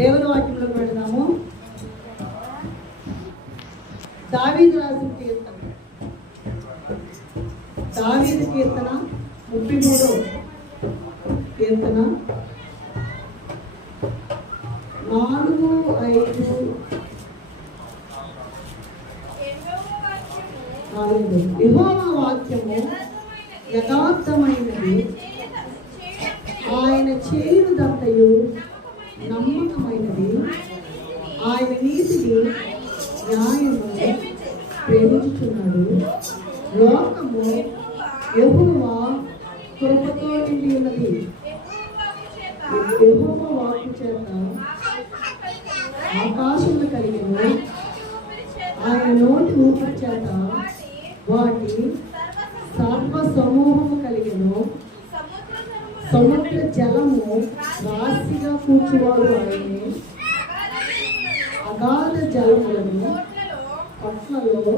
దేవుని వాక్యంలో పెడదాము. దావీదు రాసిన కీర్తన, దావీదు కీర్తన 33వ కీర్తన 4, 5, 4. యెహోవా వాక్యము యథార్థమైనది, ఆయన చేయుదంతయు నమ్మకమైనది, ఆయన నీతిని న్యాయము ప్రేమించుచున్నాడు. లోకము యెహోవా కృపతో నిండి ఉన్నది. యెహోవా వాక్కు చేత ఆకాశములు కలిగిన, ఆయన నోటి ఊపిరి చేత వాటి సర్వ సమూహము కలిగిన. సముద్ర జలము రాశిగా కూర్చువాడు ఆయనే, అగాధ జలములను పట్లలో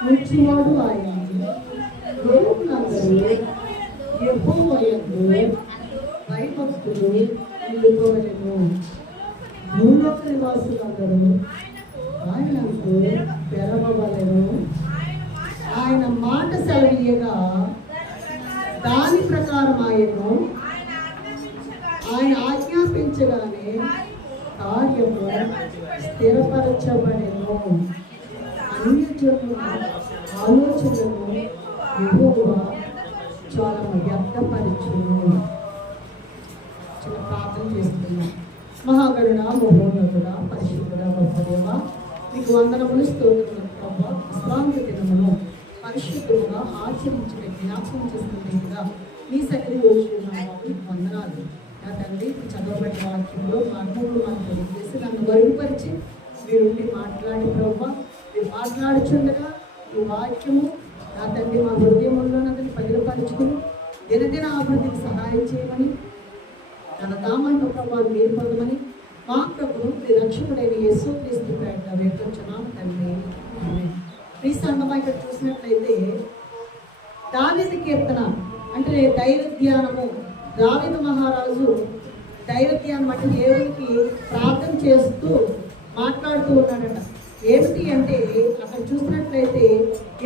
కూర్చువాడు ఆయన. దేవునందరూ యెహోవాయందు భయభక్తులు నిలుపవలెను. భూలోక నివాసులందరూ ఆయనకు తెరవవలెను. ఆయన మాట సెలవీయగా దాని ప్రకారం ఆయన ఆజ్ఞాపించగానే కార్యము స్థిరపరచబడెను. అన్యజనుల ఆలోచనలను యెహోవా చాలా వ్యక్తపరచును. చిన్న ప్రార్థన చేస్తున్నాం. మహాగణుడ, మహోన్నతుడ, పరిశుద్ధుడ, గొప్ప దేవ, మీకు వందనములు, స్తోత్రములు ప్రభా. విశ్రాంతి దినమును పరిశుద్ధముగా ఆచరించిన జ్ఞాపకం చేస్తున్నట్టుగా మీ సన్నిధి వచ్చున్నాము. మీకు వందనాలు నా తండ్రి. చదవబడిన వాక్యంలో మర్మములు మనకు తెలియజేసి నన్ను వరుగుపరిచి మీరుండి మాట్లాడి ప్రభా. మీరు మాట్లాడుచుండగా ఈ వాక్యము నా తండ్రి మా హృదయంలో నన్ను పగిలపరుచుకుని దినదిన అభివృద్ధికి సహాయం చేయమని, తన దామంతో ప్రభావం మీరు పొందమని మా ప్రభువు మీ రక్షకుడైన యేసుక్రీస్తు పేరిట వేడుకొంచున్నాము తండ్రి. ఈ సంగమా ఇక్కడ చూసినట్లయితే దావీదు కీర్తన అంటే దైవ ధ్యానము. దావీదు మహారాజు దైవ ధ్యానం అంటే దేవునికి ప్రార్థన చేస్తూ మాట్లాడుతూ ఉన్నాడట. ఏమిటి అంటే అక్కడ చూసినట్లయితే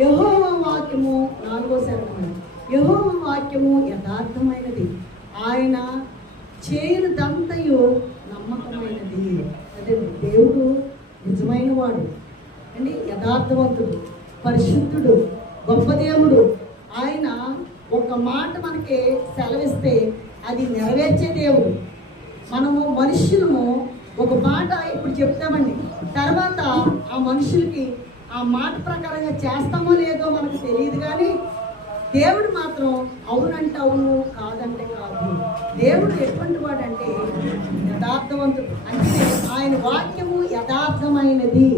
యెహోవా వాక్యము 4వ శరణం. యెహోవా వాక్యము యథార్థమైనది, ఆయన చేయుదంతయు నమ్మకమైనది. అంటే దేవుడు నిజమైన వాడు అండి, యథార్థవంతుడు, పరిశుద్ధుడు, గొప్ప దేవుడు. ఆయన ఒక మాట మనకి సెలవిస్తే అది నెరవేర్చే దేవుడు. మనము మనుషులము ఒక మాట ఇప్పుడు చెప్తామండి, తర్వాత ఆ మనుషులకి ఆ మాట ప్రకారంగా చేస్తామో లేదో మనకు తెలియదు. కానీ దేవుడు మాత్రం అవునంటే అవును, కాదంటే కాదు. దేవుడు ఎటువంటి వాడంటే యథార్థవంతుడు. అంటే ఆయన వాక్యము యథార్థమైనది.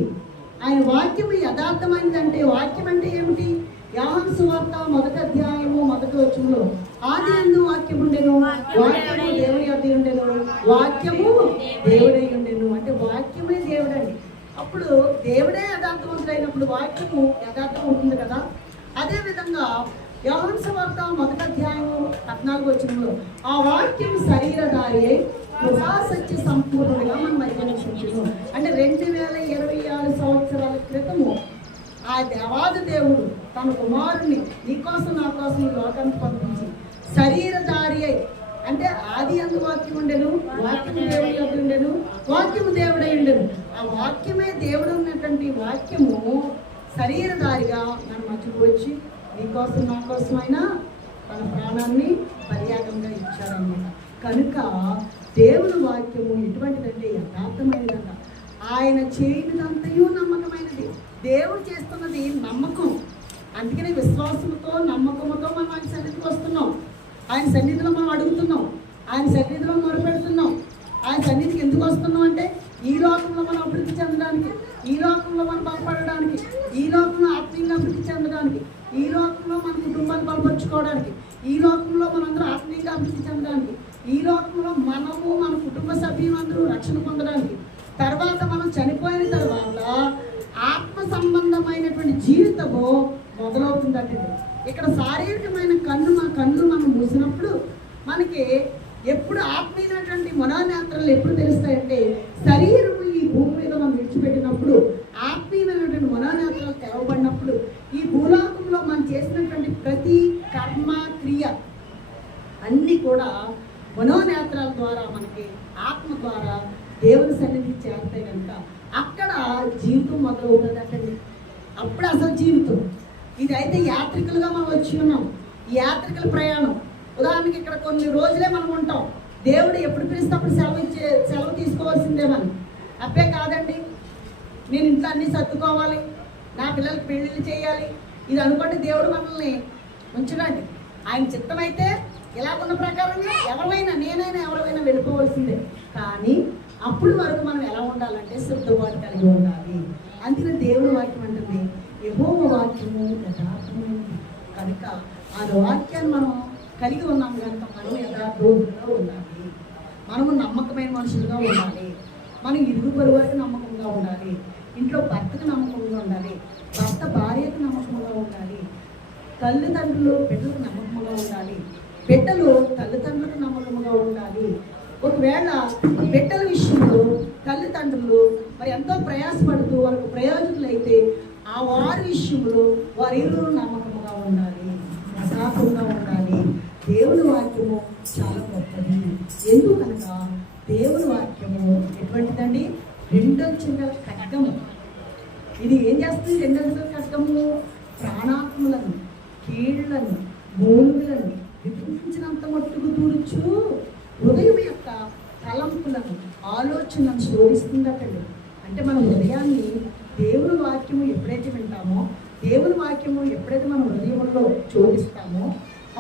ఆయన వాక్యము యథార్థమైనది అంటే వాక్యం అంటే ఏమిటి? యోహాను సువార్త 1వ అధ్యాయము 1వ వచనంలో ఆది యందు వాక్యం ఉండెను, వాక్యము దేవుని యొద్ద ఉండెను, వాక్యము దేవుడై ఉండెను. అంటే వాక్యమే దేవుడండి. అప్పుడు దేవుడే యథార్థవంతుడైనప్పుడు వాక్యము యథార్థం ఉంటుంది కదా. అదేవిధంగా యోహాను సువార్త 1వ అధ్యాయము 14వ వచనంలో ఆ వాక్యం శరీరధారి అయి కృపా సత్య సంపూర్ణంగా మనం మరికొనిచును. అంటే 2026 సంవత్సరాల క్రితము ఆ దేవాది దేవుడు తన కుమారుని నీకోసం నా కోసం ఈ లోకానికి పంపించి శరీరధారి అయి, అంటే ఆది యందు వాక్యం ఉండెను, వాక్యము దేవుడి యొద్ద ఉండెను, వాక్యము దేవుడై ఉండెను. ఆ వాక్యమే దేవుడు ఉన్నటువంటి వాక్యము శరీరధారిగా మన మధ్యకు వచ్చి నీకోసం నా కోసమైనా తన ప్రాణాన్ని బలియాగంగా ఇచ్చాడన్నమాట. కనుక దేవుని వాక్యము ఎటువంటిదంటే యథార్థమైనదంట. ఆయన చేయనిదంతయు నమ్మకమైనది. దేవుడు చేస్తున్నది నమ్మకం. అందుకనే విశ్వాసంతో నమ్మకంతో మనం ఆయన సన్నిధికి వస్తున్నాం. ఆయన సన్నిధిలో మనం అడుగుతున్నాం, ఆయన సన్నిధిలో మొరపెడుతున్నాం. ఆయన సన్నిధికి ఎందుకు వస్తున్నాం అంటే ఈ లోకంలో మనం అభివృద్ధి చెందడానికి, ఈ లోకంలో మనం బలపడడానికి, ఈ లోకంలో ఆత్మీయంగా అభివృద్ధి చెందడానికి, ఈ లోకంలో మన కుటుంబాన్ని బలపరుచుకోవడానికి, ఈ లోకంలో మనందరూ ఆత్మీయంగా అభివృద్ధి చెందడానికి, ఈ లోకంలో మనము మన కుటుంబ సభ్యులందరూ రక్షణ పొందడానికి, తర్వాత మనం చనిపోయిన తర్వాత ఆత్మ సంబంధమైనటువంటి జీవితము మొదలవుతుందంటే ఇక్కడ శారీరకమైన కన్ను మన కన్ను మనం మూసినప్పుడు మనకి ఎప్పుడు ఆత్మీయమైనటువంటి మనోనేత్రాలు ఎప్పుడు తెలుస్తాయంటే శరీరం ఈ భూమి మీద మనం విడిచిపెట్టినప్పుడు ఆత్మీయమైనటువంటి మనోనేత్రాలు తెరవబడినప్పుడు ఈ భూలోకంలో మనం చేసినటువంటి ప్రతి కర్మ క్రియ అన్నీ కూడా మనోనేత్రాల ద్వారా మనకి ఆత్మ ద్వారా దేవుని సన్నిధికి చేరుతాయి కనుక అక్కడ జీవితం మొదలవుతుందంటండి. అప్పుడు అసలు జీవితం ఇది అయితే యాత్రికులుగా మనం వచ్చి ఉన్నాం. ఈ యాత్రికుల ప్రయాణం ఉదాహరణకి ఇక్కడ కొన్ని రోజులే మనం ఉంటాం. దేవుడు ఎప్పుడు పిలిస్తే అప్పుడు సెలవు తీసుకోవాల్సిందే మనం. అబ్బే కాదండి, నేను ఇంట్లో అన్నీ సర్దుకోవాలి, నా పిల్లలకి పెళ్ళిళ్ళు చేయాలి, ఇది అనుకోండి దేవుడు మనల్ని ఉంచడండి. ఆయన చిత్తమైతే ఇలాగున్న ప్రకారంగా ఎవరైనా నేనైనా ఎవరైనా వెళ్ళిపోవాల్సిందే. కానీ అప్పుడు వరకు మనం ఎలా ఉండాలంటే సిద్ధపాటు కలిగి ఉండాలి. అందుకని దేవుని వాక్యం అంటుంది యెహోవా వాక్యము యథార్థమైనది కనుక ఆ వాక్యాన్ని మనం కలిగి ఉన్నాం కనుక మనం యథార్థంగా ఉండాలి. మనము నమ్మకమైన మనుషులుగా ఉండాలి. మనం ఇరుగు పొరుగు వారికి నమ్మకంగా ఉండాలి. ఇంట్లో భర్తకు నమ్మకంగా ఉండాలి. భర్త భార్యకు నమ్మకంగా ఉండాలి. తల్లిదండ్రులు బిడ్డలకు నమ్మకంగా ఉండాలి. బిడ్డలు తల్లిదండ్రులకు నమ్మకంగా ఉండాలి. ఒకవేళ బిడ్డల విషయంలో తల్లిదండ్రులు మరి ఎంతో ప్రయాసపడుతూ వాళ్ళకు ప్రయోజకులైతే ఆ వారి విషయంలో వారిరువురు నమ్మకంగా ఉండాలి, యథార్థంగా ఉండాలి. దేవుని వాక్యము చాలా గొప్పది. ఎందుకనగా దేవుని వాక్యము ఎటువంటిదండి? రెండొంచుల ఖడ్గము. ఇది ఏం చేస్తుంది? రెండొంచుల ఖడ్గము ప్రాణాత్మలను, కీళ్లను, మూలుగులను విభజించినంత మట్టుకు దూరుచు హృదయం యొక్క తలంపులను, ఆలోచనలను శోధిస్తుందటండి. అంటే మన హృదయాన్ని దేవుని వాక్యము ఎప్పుడైతే వింటామో, దేవుని వాక్యము ఎప్పుడైతే మన హృదయంలో శోధిస్తామో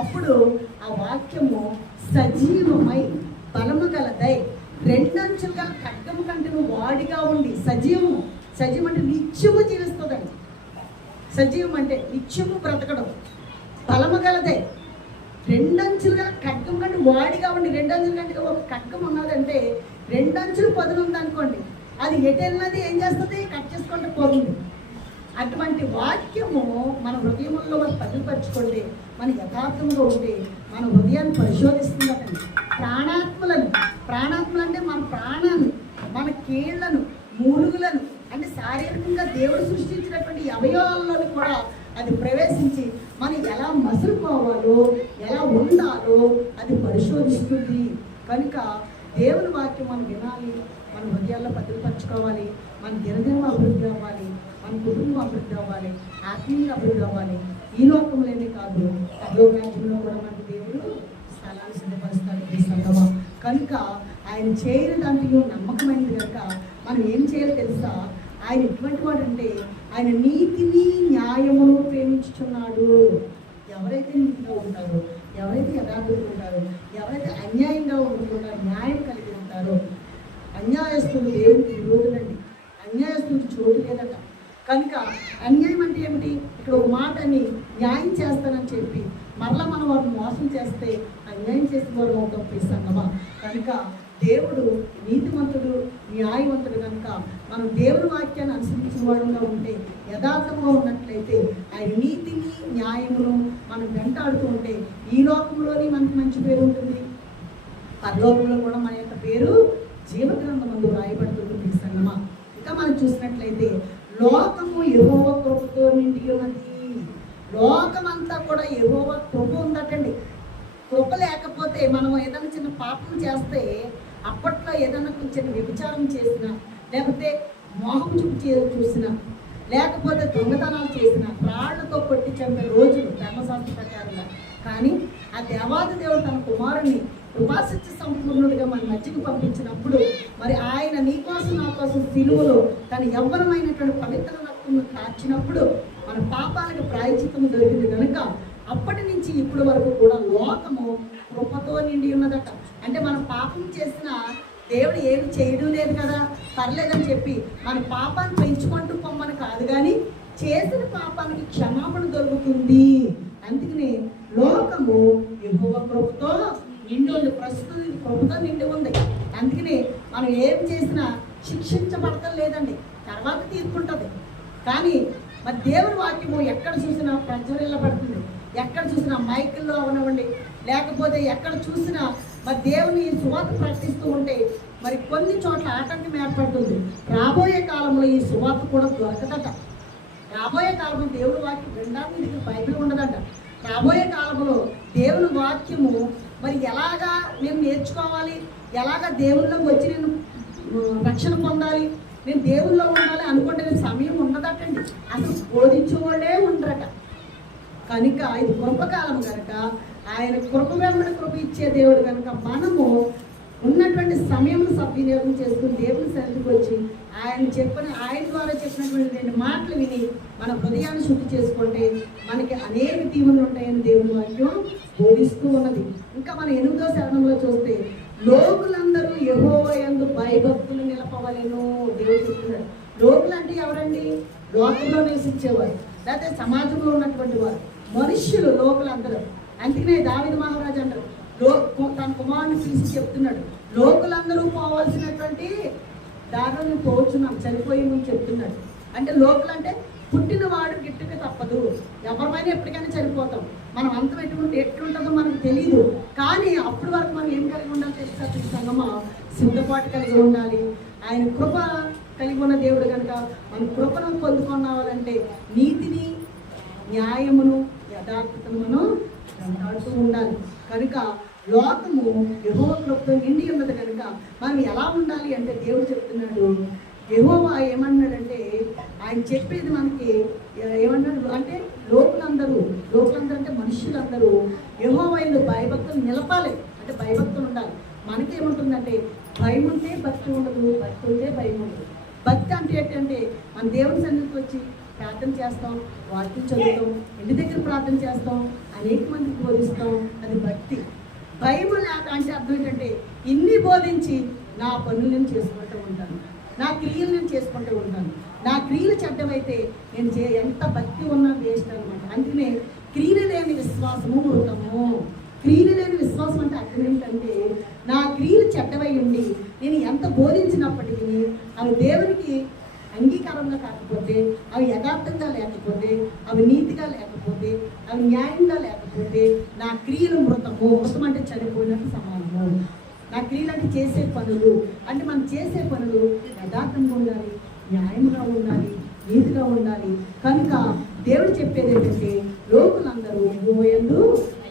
అప్పుడు ఆ వాక్యము సజీవమై బలము గలదై రెండంచులుగా ఖడ్గము కంటే వాడిగా ఉండి సజీవము. సజీవం అంటే నిత్యము జీవిస్తుందండి. సజీవం అంటే నిత్యము బ్రతకడం. బలము గలదే రెండంచులుగా ఖడ్గం కంటే వాడిగా ఉండి. రెండంచుల కంటే ఒక ఖడ్గం ఉన్నదంటే రెండంచులు పదులు ఉందనుకోండి, అది ఎటెళ్ళినది ఏం చేస్తుంది? కట్ చేసుకుంటూ పోతుంది. అటువంటి వాక్యము మన హృదయంలో మనం పదిలిపరచుకోండి. మన యథార్థంగా ఉంటే మన హృదయాన్ని పరిశోధిస్తుందండి. ప్రాణాత్మలు అంటే మన ప్రాణాన్ని, మన కీళ్లను, మూలుగులను అంటే శారీరకంగా దేవుడు సృష్టించినటువంటి అవయవాలను కూడా అది ప్రవేశించి మనం ఎలా మసులుకోవాలో, ఎలా ఉండాలో అది పరిశోధిస్తుంది. కనుక దేవుని వాక్యం మనం వినాలి, మన హృదయాల్లో భద్రపరచుకోవాలి. మన దినదినం అభివృద్ధి అవ్వాలి, మన కుటుంబం అభివృద్ధి అవ్వాలి, ఆత్మీయంగా అభివృద్ధి అవ్వాలి. ఈ లోకంలోనే కాదు పరలోక రాజ్యంలో కూడా మనకు దేవుడు స్థలాన్ని సిద్ధపరుస్తాడు. ఈ సంగమా కనుక ఆయన చేయని దాంట్లో నమ్మకమైనది కనుక మనం ఏం చేయాలో తెలుసా? ఆయన ఎటువంటి వాడు అంటే ఆయన నీతిని న్యాయమును ప్రేమించుచున్నాడు. ఎవరైతే నీతిగా ఉంటారో, ఎవరైతే యథార్థంగా ఉంటారో, ఎవరైతే అన్యాయంగా ఉంటున్నారో, న్యాయం కలిగి ఉంటారో, అన్యాయస్తులు దేవుడికి విరోధులండి. అన్యాయస్తులకు చోటు లేదట. కనుక అన్యాయం అంటే ఏమిటి? ఇక్కడ ఒక మాటని న్యాయం చేస్తానని చెప్పి మరలా మనం వారిని మోసం చేస్తే అన్యాయం చేసిన వారు అవుతాం ఈ సంగమా. కనుక దేవుడు నీతిమంతుడు, న్యాయవంతుడు కనుక మనం దేవుని వాక్యాన్ని అనుసరించిన వాడుగా ఉంటే, యథార్థంగా ఉన్నట్లయితే ఆయన నీతిని న్యాయమును మనం వెంటాడుతూ ఉంటే ఈ లోకంలోని మనకి మంచి పేరు ఉంటుంది, పరలోకంలో కూడా మన యొక్క పేరు జీవగ్రంథమందు రాయబడుతుంది ఈ సంగమా. ఇంకా మనం చూసినట్లయితే లోకము యెహోవా కృపతో నిండి ఉన్నది. లోకమంతా కూడా యెహోవా కృప ఉందటండి. కృప లేకపోతే మనం ఏదైనా చిన్న పాపం చేస్తే, అప్పట్లో ఏదైనా కొంచెం వ్యభిచారం చేసినా, లేకపోతే మోహం చూసినా, లేకపోతే దొంగతనాలు చేసినా రాళ్లతో కొట్టి చంపే రోజులు ధర్మశాస్త్ర ప్రకారంగా. కానీ ఆ దేవాది దేవుడు తన కుమారుని కృపాసత్య సంపూర్ణుడిగా మన మధ్యకు పంపించినప్పుడు మరి ఆయన నీ కోసం నా కోసం సిలువలో తన యవ్వనమైనటువంటి పవిత్ర రక్తమును కార్చినప్పుడు మన పాపాలకు ప్రాయశ్చిత్తము దొరికింది కనుక అప్పటి నుంచి ఇప్పటి వరకు కూడా లోకము కృపతో నిండి ఉన్నదట. అంటే మనం పాపం చేసిన దేవుడు ఏమి చేయడం లేదు కదా, పర్లేదని చెప్పి మన పాపాన్ని పెంచుకుంటూ పొమ్మని కాదు, కానీ చేసిన పాపానికి క్షమాపణ దొరుకుతుంది. అందుకని లోకము యెహోవా కృపతో నిండి ఉంది. ప్రస్తుతం కృపతో నిండి ఉంది. అందుకని మనం ఏం చేసినా శిక్షించబడటం లేదండి, తర్వాత తీర్పుంటుంది. కానీ మరి దేవుని వాక్యము ఎక్కడ చూసినా ప్రజ్వరిల్లబడుతుంది. ఎక్కడ చూసినా మైకుల్లో అవనివ్వండి, లేకపోతే ఎక్కడ చూసినా మరి దేవుని ఈ సువార్త ప్రకటిస్తూ ఉంటే మరి కొన్ని చోట్ల ఆటంకం ఏర్పడుతుంది. రాబోయే కాలంలో ఈ సువార్త కూడా దొరకదట. రాబోయే కాలంలో దేవుని వాక్యం వినడానికి నీకు బైబిల్ ఉండదట. రాబోయే కాలంలో దేవుని వాక్యము మరి ఎలాగా నేను నేర్చుకోవాలి, ఎలాగా దేవుళ్ళకి వచ్చి నేను రక్షణ పొందాలి, నేను దేవుల్లో ఉండాలి అనుకుంటే సమయం ఉండదటండి. అసలు బోధించేవాళ్ళే ఉండరట. కనుక ఇది కృపకాలం కనుక ఆయన కృప వెంబడి కృప ఇచ్చే దేవుడు కనుక మనము ఉన్నటువంటి సమయం సద్వినియోగం చేసుకుని దేవుని సన్నిధికి వచ్చి ఆయన ద్వారా చెప్పినటువంటి 2 మాటలు విని మన హృదయాన్ని శుద్ధి చేసుకుంటే మనకి అనేక దీవెనలు ఉంటాయని దేవుని వాక్యం బోధిస్తూ ఉన్నది. ఇంకా మనం 8వ శరణంలో చూస్తే లోకులందరూ యెహోవా యందు భయభక్తులు నిలపవలెను దేవుడు చెప్తున్నాడు. లోకులు అంటే ఎవరండి? లోకంలో నివసించేవారు, లేకపోతే సమాజంలో ఉన్నటువంటి వారు, మనుష్యులు లోకులందరూ. అందుకనే దావీదు మహారాజు అంటారు, తన కుమారుని పిలిచి చెప్తున్నాడు, లోకులందరూ పోవాల్సినటువంటి దారిని పోవచ్చున్నాం, చనిపోయి ముందు చెప్తున్నాడు. అంటే లోకులు అంటే పుట్టినవాడు గిట్టుక తప్పదు, ఎవరిమైనా ఎప్పటికైనా చనిపోతాం, మనం అంతం ఎట్లుంటుందో మనకు తెలియదు. కానీ అప్పటి వరకు మనం ఏం కలిగి ఉండాలి తెలుసా? సంగమా సిద్ధపాటు కలిగి ఉండాలి. ఆయన కృప కలిగి ఉన్న దేవుడు కనుక మన కృపను పొందుకోవాలంటే నీతిని, న్యాయమును, యథార్థతను మనం వెంటాడుతూ ఉండాలి. కనుక లోకము యెహోవా కృపతో నిండి ఉన్నది కనుక మనం ఎలా ఉండాలి అంటే దేవుడు చెప్తున్నాడు. యెహోవా ఏమన్నాడంటే ఆయన చెప్పేది మనకి ఏమన్నాడు అంటే లోకులందరూ అంటే మనుషులందరూ యెహోవా యందు భయభక్తులు నిలపాలి. అంటే భయభక్తులు ఉండాలి. మనకేముంటుందంటే భయం ఉంటే భక్తి ఉండదు, భక్తి ఉంటే భయం ఉండదు. భక్తి అంటే ఏంటంటే మన దేవుని సన్నిధికి వచ్చి ప్రార్థన చేస్తాం, వాక్యం చదువుతాం, ఇంటి దగ్గర ప్రార్థన చేస్తాం, అనేక మందికి బోధిస్తాం, అది భక్తి. భయం లేక అంటే అర్థం ఏంటంటే ఇన్ని బోధించి నా పనులు నేను చేసుకుంటూ ఉంటాను, నా క్రియలు నేను చేసుకుంటూ ఉంటాను. నా క్రియలు చెడ్డమైతే నేను ఎంత భక్తి ఉన్నా వేస్ట్ అనమాట. అందుకనే క్రియలు లేని విశ్వాసము మృతము. క్రియలు లేని విశ్వాసం అంటే అర్థం ఏంటంటే నా క్రియలు చెడ్డవై ఉండి నేను ఎంత బోధించినప్పటికీ అవి దేవునికి అంగీకారంగా కాకపోతే, అవి యథార్థంగా లేకపోతే, అవి నీతిగా లేకపోతే, అవి న్యాయంగా లేకపోతే నా క్రియలు మృతము. మృతం అంటే చనిపోయినట్టు సమానము. నా క్రియలు అంటే చేసే పనులు అంటే మనం చేసే పనులు యథార్థంగా ఉండాలి, న్యాయంగా ఉండాలి, నీతిగా ఉండాలి. కనుక దేవుడు చెప్పేది ఏంటంటే లోకులందరూ యెహోవా యందు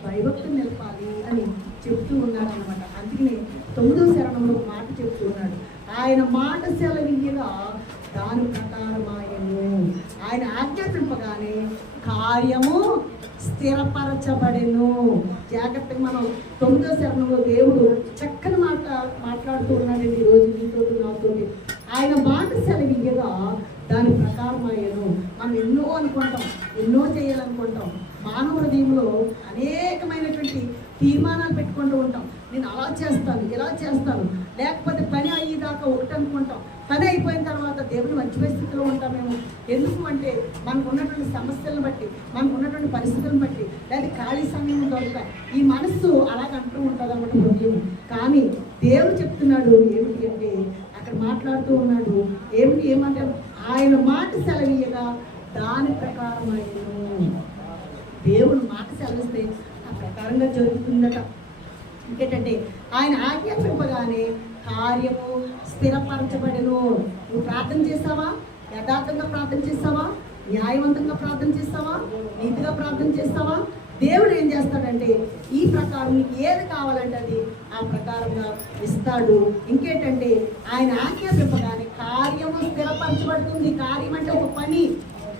భయభక్తులు నిలపాలి అని చెప్తూ ఉన్నారనమాట. అందుకనే 9వ శరణంలో ఒక మాట చెప్తూ ఉన్నాడు, ఆయన మాట సెలవియ్యగా దాని ప్రకారం ఆయన ఆజ్ఞాపింపగానే కార్యము స్థిరపరచబడెను. జాగ్రత్తగా మనం 9వ శరణంలో దేవుడు చక్కని మాట్లాడుతూ ఉన్నాడండి ఈరోజు మీతో నాతో. ఆయన మాట సెలవియ్యగా దాని ప్రకారం అయ్యను. మనం ఎన్నో అనుకుంటాం, ఎన్నో చేయాలనుకుంటాం. మానవ హృదయంలో అనేకమైనటువంటి తీర్మానాలు పెట్టుకుంటూ ఉంటాం. నేను అలా చేస్తాను, ఇలా చేస్తాను, లేకపోతే పని అయ్యేదాకా ఒకటి అనుకుంటాం. పని అయిపోయిన తర్వాత దేవుని మంచి పరిస్థితిలో ఉంటామేమో. ఎందుకు అంటే మనకు ఉన్నటువంటి సమస్యలను బట్టి, మనకు ఉన్నటువంటి పరిస్థితులను బట్టి, లేదా ఖాళీ సమయం దొరక ఈ మనస్సు అలాగంటూ ఉంటుంది అన్నమాట హృదయం. కానీ దేవుడు చెప్తున్నాడు ఏమిటి అంటే అక్కడ మాట్లాడుతూ ఉన్నాడు ఏమంటే ఆయన మాట సెలవీయగా దాని ప్రకారం అయ్యను. దేవుడు మాట సెలవిస్తే ఆ ప్రకారంగా జరుగుతుందట. ఇంకేంటంటే ఆయన ఆజ్ఞాపింపగానే కార్యము స్థిరపరచబడెను. నువ్వు ప్రార్థన చేస్తావా? యథార్థంగా ప్రార్థన చేస్తావా? న్యాయవంతంగా ప్రార్థన చేస్తావా? నీతిగా ప్రార్థన చేస్తావా? దేవుడు ఏం చేస్తాడంటే ఈ ప్రకారం నీకు ఏది కావాలంటే అది ఆ ప్రకారంగా ఇస్తాడు. ఇంకేంటంటే ఆయన ఆజ్ఞాపింపగానే కార్యము స్థిరపరచబడుతుంది. కార్యం అంటే ఒక పని.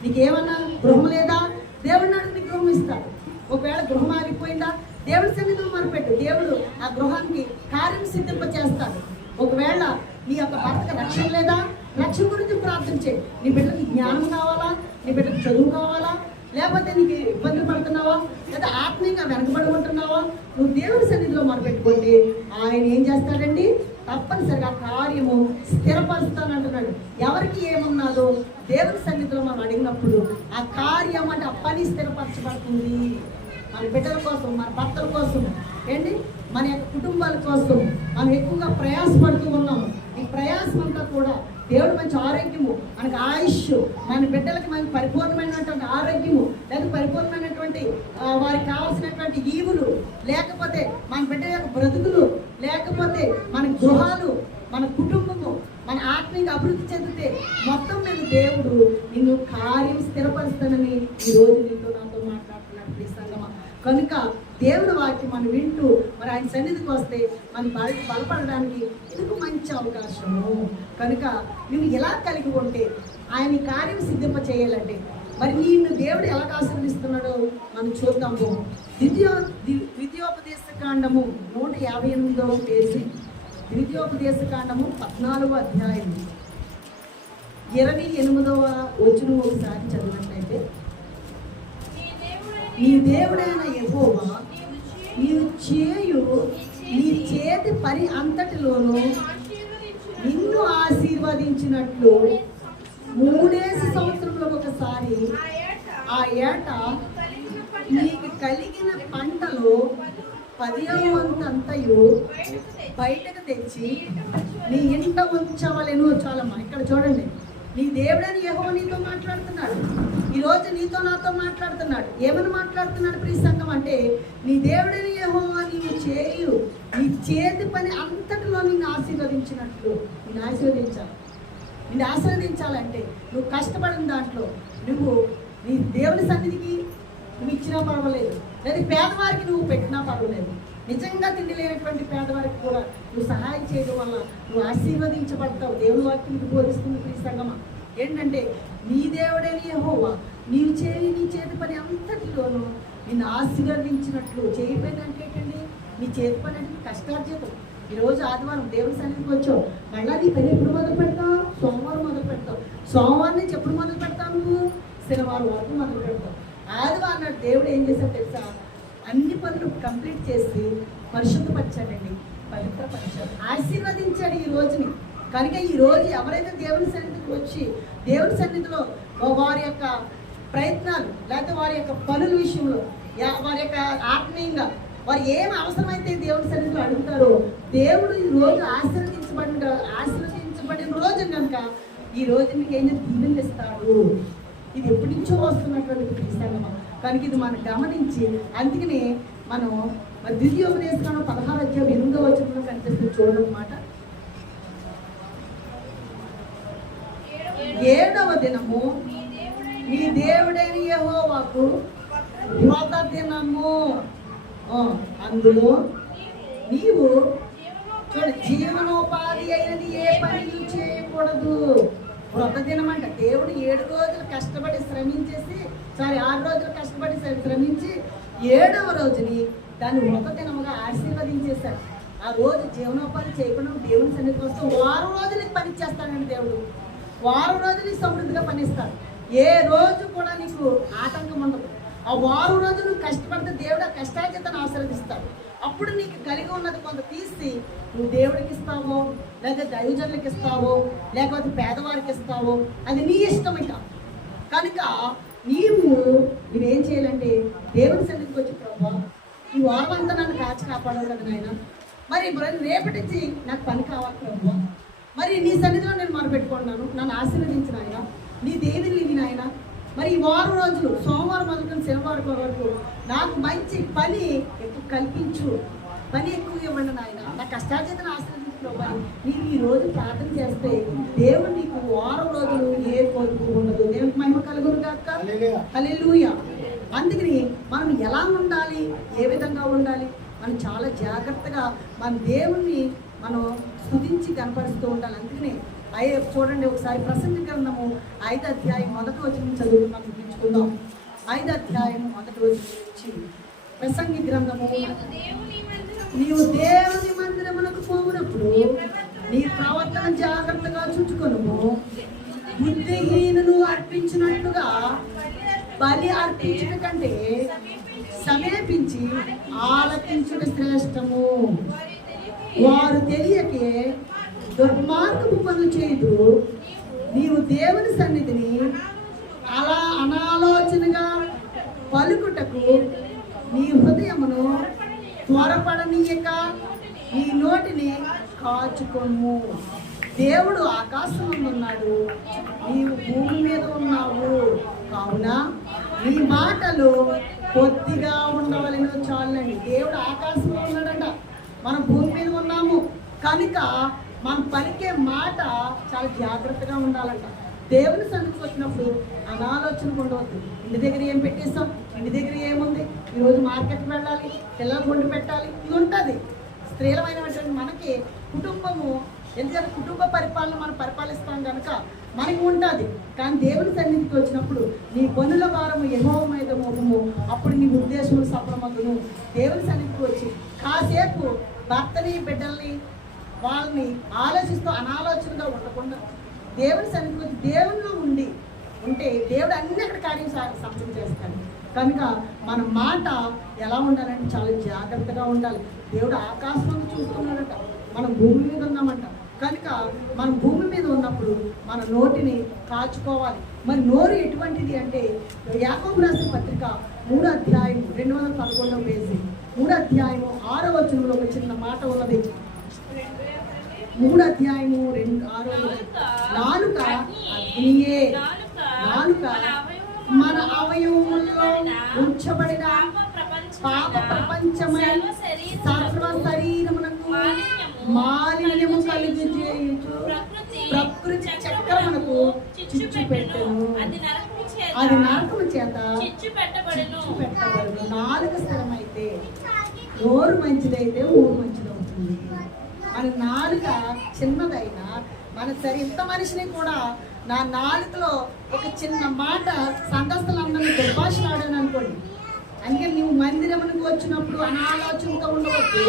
నీకేమన్నా గృహం లేదా? దేవుడు నాడు నీకు గృహం ఇస్తాడు. ఒకవేళ గృహం ఆగిపోయిందా? దేవుడి సన్నిధిలో మొరపెట్టు, దేవుడు ఆ గృహానికి కార్యం సిద్ధింప చేస్తాడు. ఒకవేళ నీ యొక్క భర్తకు రక్షణ లేదా? రక్షణ గురించి ప్రార్థన చేయి. నీ బిడ్డకి జ్ఞానం కావాలా? నీ బిడ్డకు చదువు కావాలా? లేకపోతే నీకు ఇబ్బందులు పడుతున్నావా? లేదా ఆత్మీయంగా వెనకబడి ఉంటున్నావా? నువ్వు దేవుడి సన్నిధిలో మొరపెట్టుకోండి, ఆయన ఏం చేస్తాడండి? తప్పనిసరిగా కార్యము స్థిరపరుస్తానంటున్నాడు. ఎవరికి ఏమున్నాదో దేవుడి సన్నిధిలో మనం అడిగినప్పుడు ఆ కార్యం అంటే ఆ పని స్థిరపరచబడుతుంది. మన బిడ్డల కోసం, మన భర్తల కోసం, ఏంటి మన యొక్క కుటుంబాల కోసం మనం ఎక్కువగా ప్రయాసపడుతూ ఉన్నాము. ఈ ప్రయాసం అంతా కూడా దేవుడు మంచి ఆరోగ్యము, మనకు ఆయుష్, మన బిడ్డలకి మనకి పరిపూర్ణమైనటువంటి ఆరోగ్యము, లేదా పరిపూర్ణమైనటువంటి వారికి కావాల్సినటువంటి ఈవులు, లేకపోతే మన బిడ్డ యొక్క బ్రతుకులు లేకపోతే మన గృహాలు, మన కుటుంబము, మన ఆత్మీయంగా అభివృద్ధి చెందితే మొత్తం మీద దేవుడు నిన్ను కార్యం స్థిరపరుస్తానని ఈరోజు నీతో నాతో మాట్లాడుతున్నాడు ఈ సంగమా. కనుక దేవుని వాక్యం మనం వింటూ మరి ఆయన సన్నిధికి వస్తే మనం బలపడడానికి ఇది మంచి అవకాశము. కనుక నువ్వు ఎలా కలిగి ఉంటే ఆయన కార్యం సిద్ధింప చేయాలంటే మరి నిన్ను దేవుడు ఎలా ఆశీర్వదిస్తున్నాడో మనం చూద్దాము. ద్వితీయోపదేశ కాండము 158వ పేజీ, ద్వితీయోపదేశకాండము 14వ అధ్యాయం 28వ వచనం ఒకసారి చదివినట్లయితే, నీ దేవుడైన యెహోవా నీవు చేయు నీ చేతి పని అంతటిలోనూ నిన్ను ఆశీర్వదించినట్లు 3 సంవత్సరంలో ఒకసారి ఆ ఏట నీకు కలిగిన పంటలో 10వ వంతంతయు బయటకు తెచ్చి నీ ఇంట ఉంచవలెను. చాలమ్మా, ఇక్కడ చూడండి, నీ దేవుడని యెహోవా నీతో మాట్లాడుతున్నాడు. ఈరోజు నీతో నాతో మాట్లాడుతున్నాడు. ఏమని మాట్లాడుతున్నాడు ప్రియ సంఘం అంటే, నీ దేవుడని యెహోవా నీవు చేయు నీ చేతి పని అంతటిలో నిన్ను ఆశీర్వదించినట్లు. నిన్ను ఆశీర్వదించాలి. నిన్ను ఆశీర్వదించాలంటే నువ్వు కష్టపడిన దాంట్లో నువ్వు నీ దేవుని సన్నిధికి నువ్వు ఇచ్చినా పర్వాలేదు, లేదా పేదవారికి నువ్వు పెట్టినా పర్వాలేదు. నిజంగా తిండి లేనటువంటి పేదవారికి కూడా నువ్వు సహాయం చేయడం వల్ల నువ్వు ఆశీర్వదించబడతావు. దేవుని వాక్యం బోధిస్తుంది ప్రియ సంగమా. ఏంటంటే నీ దేవుడైన యెహోవా నీవు చేయి నీ చేతి పని అంతటిలోనూ నిన్ను ఆశీర్వదించినట్లు. చేయి పని అంటే ఏంటండి? నీ చేతి పని అంటే కష్టార్జితం. ఈరోజు ఆదివారం దేవుని సన్నిధికి వచ్చావు, మళ్ళీ నీ పని ఎప్పుడు మొదలు పెడతావు? సోమవారం మొదలు పెడతావు. సోమవారం నుంచి ఎప్పుడు మొదలు పెడతావు? నువ్వు శనివారం వరకు మొదలు పెడతావు. ఆదివారం నాడు దేవుడు ఏం చేశాడు తెలుసా? అన్ని పనులు కంప్లీట్ చేసి పరిశుద్ధపరిచాడండి, పవిత్రపరిచాడు, ఆశీర్వదించాడు ఈ రోజుని. కనుక ఈ రోజు ఎవరైతే దేవుని సన్నిధికి వచ్చి దేవుని సన్నిధిలో వారి యొక్క ప్రయత్నాలు లేకపోతే వారి యొక్క పనుల విషయంలో వారి యొక్క ఆత్మీయంగా వారు ఏం అవసరమైతే దేవుని సన్నిధిలో అడుగుతారో దేవుడు ఈ రోజు ఆశీర్వదించబడిన రోజు కనుక ఈ రోజు మీకు ఏం దీవెనలు ఇస్తాడు. ఇది ఎప్పటి నుంచో వస్తున్నటువంటి సంగమం కనుక ఇది మనం గమనించి, అందుకనే మనం ద్వితీయోపదేశకాండం 16వ అధ్యాయం 8వ వచనంలో కనిపిస్తుంది చూడమాట. 7వ దినము నీ దేవుడైన యెహోవాకు వ్రత దినము. అందులో నీవు జీవనోపాధి అయినది ఏ పని చేయకూడదు. వ్రత దినం అంటే దేవుడు 7 రోజులు కష్టపడి శ్రమించేసి 6 రోజులు కష్టపడి శ్రమించి 7వ రోజుని దాన్ని వ్రత దినముగా ఆశీర్వదించేశాడు. ఆ రోజు జీవనోపాధి చేయకుండా దేవుని సన్నిధికి వస్తూ 6 రోజులకి పని చేస్తాడండి దేవుడు. 6 రోజులు సమృద్ధిగా పనిస్తాడు. ఏ రోజు కూడా నీకు ఆటంకం ఉండదు. ఆ 6 రోజులు నువ్వు కష్టపడితే దేవుడు ఆ కష్టార్జితాన్ని ఆశీర్వదిస్తాడు. అప్పుడు నీకు కలిగి ఉన్నది కొంత తీసి నువ్వు దేవుడికి ఇస్తావో, లేదా దైవజనులకి ఇస్తావో, లేకపోతే పేదవారికి ఇస్తావో, అది నీ ఇష్టం. ఇక కనుక నువ్వేం చేయాలంటే దేవుని సన్నిధికి వచ్చి, ప్రభా ఈ వారం అంతా నన్ను కాపాడవు కదా నాయన, మరి రేపటి నుంచి నాకు పని కావాలి ప్రభా, మరి నీ సన్నిధిలో నేను మొరపెట్టుకుంటున్నాను, నన్ను ఆశీర్వదించిన ఆయన, నీ దేవుని ఇవి నాయన, మరి ఈ 6 రోజులు సోమవారం మొదలుకొని శనివారం వరకు నాకు మంచి పని ఎక్కువ కల్పించు, పని ఎక్కువ ఇవ్వండి నాయన, నా కష్టార్జితను ఆశీర్వదించు. నీవు ఈ రోజు ప్రార్థన చేస్తే దేవుడు నీకు 6 రోజులు ఏ కోరిక ఉండదు. దేవునికి మహిమ కలుగును గాక. హల్లెలూయా. అందుకని మనం ఎలా ఉండాలి, ఏ విధంగా ఉండాలి, మనం చాలా జాగ్రత్తగా మన దేవుణ్ణి మనం స్తుతించి కనపరుస్తూ ఉండాలి. అందుకని చూడండి ఒకసారి ప్రసంగి గ్రంథము 5వ అధ్యాయం 1వ వచనం చదువు మనం ముగించుకుందాం. 5వ అధ్యాయం 1వ వచనం నుంచి ప్రసంగి గ్రంథము, నీవు దేవుని మందిరమునకు పోవునప్పుడు నీ ప్రవర్తన జాగ్రత్తగా చూచుకొనుము. బుద్ధిహీనులు అర్పించినట్లుగా బలి అర్పించుట కంటే సమీపించి ఆలకించుట శ్రేష్టము. వారు తెలియకే దుర్మార్గపు పనులు చేయదు. నీవు దేవుని సన్నిధిని అలా అనాలోచనగా పలుకుటకు నీ హృదయమును త్వరపడనీయక నీ నోటిని కాచుకొను. దేవుడు ఆకాశం ఉన్నాడు, నీవు భూమి మీద ఉన్నావు, కావున నీ మాటలు కొద్దిగా ఉండవలెను చాలండి. దేవుడు ఆకాశంలో ఉన్నాడంట, మనం భూమి మీద ఉన్నాము కనుక మనం పలికే మాట చాలా జాగ్రత్తగా ఉండాలంట. దేవుని సన్నిధికి వచ్చినప్పుడు అనాలోచన ఉండవద్దు. ఇంటి దగ్గర ఏం పెట్టేస్తాం, ఇంటి దగ్గర ఏముంది, ఈరోజు మార్కెట్కి వెళ్ళాలి, పిల్లలకు వండి పెట్టాలి, ఇది ఉంటుంది. స్త్రీలమైనటువంటి మనకి కుటుంబము, ఎందుకంటే కుటుంబ పరిపాలన మనం పరిపాలిస్తాం కనుక మనకి ఉంటుంది. కానీ దేవుని సన్నిధికి వచ్చినప్పుడు నీ పనుల భారము యెహోవా మీద మోపము, అప్పుడు నీ ఉద్దేశములు సఫలమగును. దేవుని సన్నిధికి వచ్చి కాసేపు భర్తని బిడ్డల్ని వాళ్ళని ఆలోచిస్తూ అనాలోచనగా ఉండకుండా దేవుని సన్నిధికి వచ్చి దేవునిలో ఉంటే దేవుడు అన్ని అక్కడ కార్యం సఫలం చేస్తాడు. కనుక మన మాట ఎలా ఉండాలంటే చాలా జాగ్రత్తగా ఉండాలి. దేవుడు ఆకాశం చూస్తున్నాడట, మనం భూమి మీద ఉన్నామంట. కనుక మనం భూమి మీద ఉన్నప్పుడు మన నోటిని కాచుకోవాలి. మరి నోరు ఎటువంటిది అంటే యాకోబు రాసిన పత్రిక 3వ అధ్యాయం 211వ పేజీ 3వ అధ్యాయం 6వ వచనంలో ఒక చిన్న మాట ఉన్నది. 3వ అధ్యాయం 6వ నాలుక అగ్నియే, నాలుక మన అవయవముల్లో ఉంచబడిన పాప ప్రపంచమైన సర్వ శరీరమునకు మాలిన్యము కలిగించేయు ప్రకృతి చక్రమునకు చిచ్చు పెట్టెను, అది నరకము చేత చిచ్చు పెట్టబడును. నాలుక స్థిరమైతే నోరు మంచిదైతే ఊరు మంచిదవుతుంది. మన నాలుక చిన్నదైనా మన సరి ఇంత మనిషిని కూడా నా నాలుకలో ఒక చిన్న మాట సంఘస్థలందరినీ దుర్భాషలాడాను అనుకోండి. అందుకని నువ్వు మందిరమునికి వచ్చినప్పుడు అనాలోచనగా ఉండవచ్చు.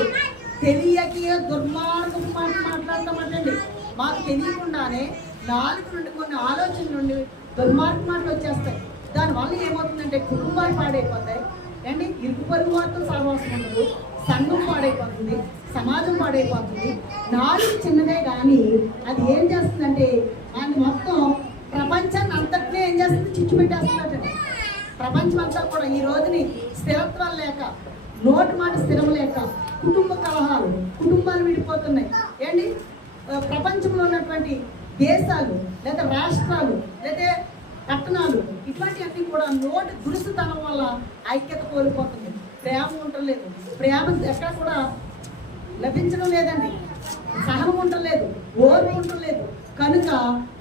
తెలియక దుర్మార్గపు మాట మాట్లాడతామంటండి. మాకు తెలియకుండానే నాలుగు నుండి కొన్ని ఆలోచనల నుండి దుర్మార్గ మాటలు వచ్చేస్తాయి. దానివల్ల ఏమవుతుందంటే కుటుంబాలు పాడైపోతాయి అండి, ఇరుగు పొరుగు వారితో సహవాసం ఉండదు, సంఘం పాడైపోతుంది, సమాజం పాడైపోతుంది. నాలుగు చిన్నదే కానీ అది ఏం చేస్తుందంటే అది మొత్తం ప్రపంచాన్ని అంతటినే ఏం చేస్తుంది, చిచ్చు పెట్టేస్తుందంటే. ప్రపంచం అంతా కూడా ఈ రోజుని స్థిరత్వం లేక, నోటి మాట స్థిరం లేక కుటుంబ కలహాలు, కుటుంబాలు విడిపోతున్నాయి ఏంటి. ప్రపంచంలో ఉన్నటువంటి దేశాలు లేదా రాష్ట్రాలు లేదా పట్టణాలు ఇటువంటివన్నీ కూడా నోటి దురుసుతనం వల్ల ఐక్యత కోల్పోతుంది. ప్రేమ ఉండలేదు, ప్రేమ ఎక్కడ కూడా లభించడం లేదండి, సహనం ఉండలేదు, ఓర్పు ఉండలేదు. కనుక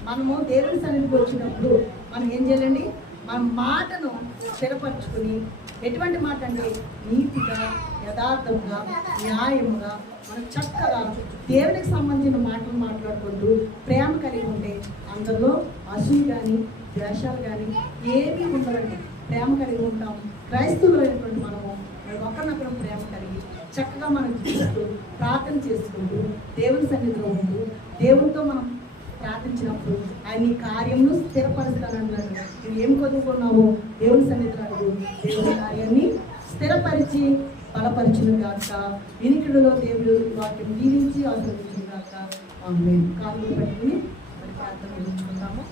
మనము దేవుని సన్నిధికి వచ్చినప్పుడు మనం ఏం చేయాలండి, మన మాటను స్థిరపరచుకుని, ఎటువంటి మాట అంటే నీతిగా, యథార్థంగా, న్యాయముగా మనం చక్కగా దేవునికి సంబంధించిన మాటలు మాట్లాడుకుంటూ ప్రేమ కలిగి ఉంటే అందులో అసూయ కానీ ద్వేషాలు కానీ ఏమీ ఉండవండి. ప్రేమ కలిగి ఉంటాం. క్రైస్తవులు అయినటువంటి మనము ఒకరినొకరు ప్రేమ కలిగి చక్కగా మనం చూస్తూ ప్రార్థన చేసుకుంటూ దేవుని సన్నిధిలో ఉంటూ దేవునితో మనం ప్రార్థించినప్పుడు ఆయన ఈ కార్యమును స్థిరపరుస్తానన్నాడు. నువ్వు ఏం కొనుక్కున్నావో దేవుని సన్నిధిలో అడుగు, దేవుని కార్యాన్ని స్థిరపరిచి బలపరిచిన గాక. వినికిడిలో దేవుడు వాటిని దీవించి ఆశీర్వదించిన గాక. ఆమేన్. కాళ్ళు పట్టుకుని మరి ప్రార్థన చేసుకుంటాము.